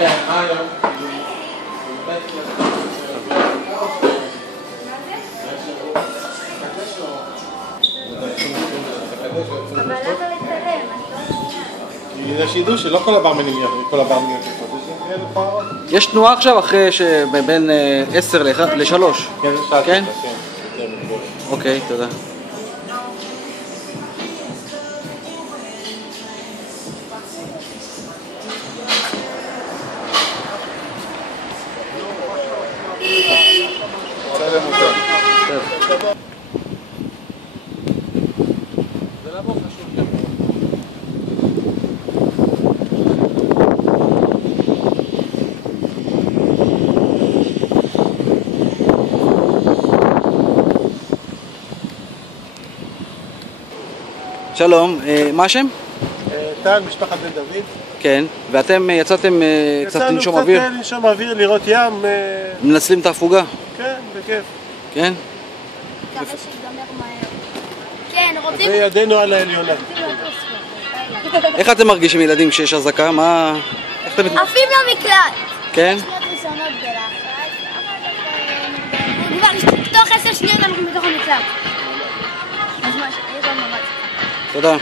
יש שידור שלא כל הברמנים כל הברמנים יש תנועה עכשיו אחרי שבין 10 ל-3. כן? אוקיי, תודה. שלום, מה השם? טל, משפחת בן דוד. כן, ואתם יצאתם קצת לנשום אוויר? יצאנו קצת לנשום אוויר, לראות ים. מנצלים את ההפוגה? כן, בכיף. כן? כמה שיגמר מהר. כן, רוצים... וידנו על העליונה. איך אתם מרגישים ילדים כשיש אזעקה? מה... עפים למקלט. כן? שנות ראשונות בלחץ, אחר כך... תוך 10 שניות אנחנו בתוך המקלט. אז מה, יש עוד ממש. תודה.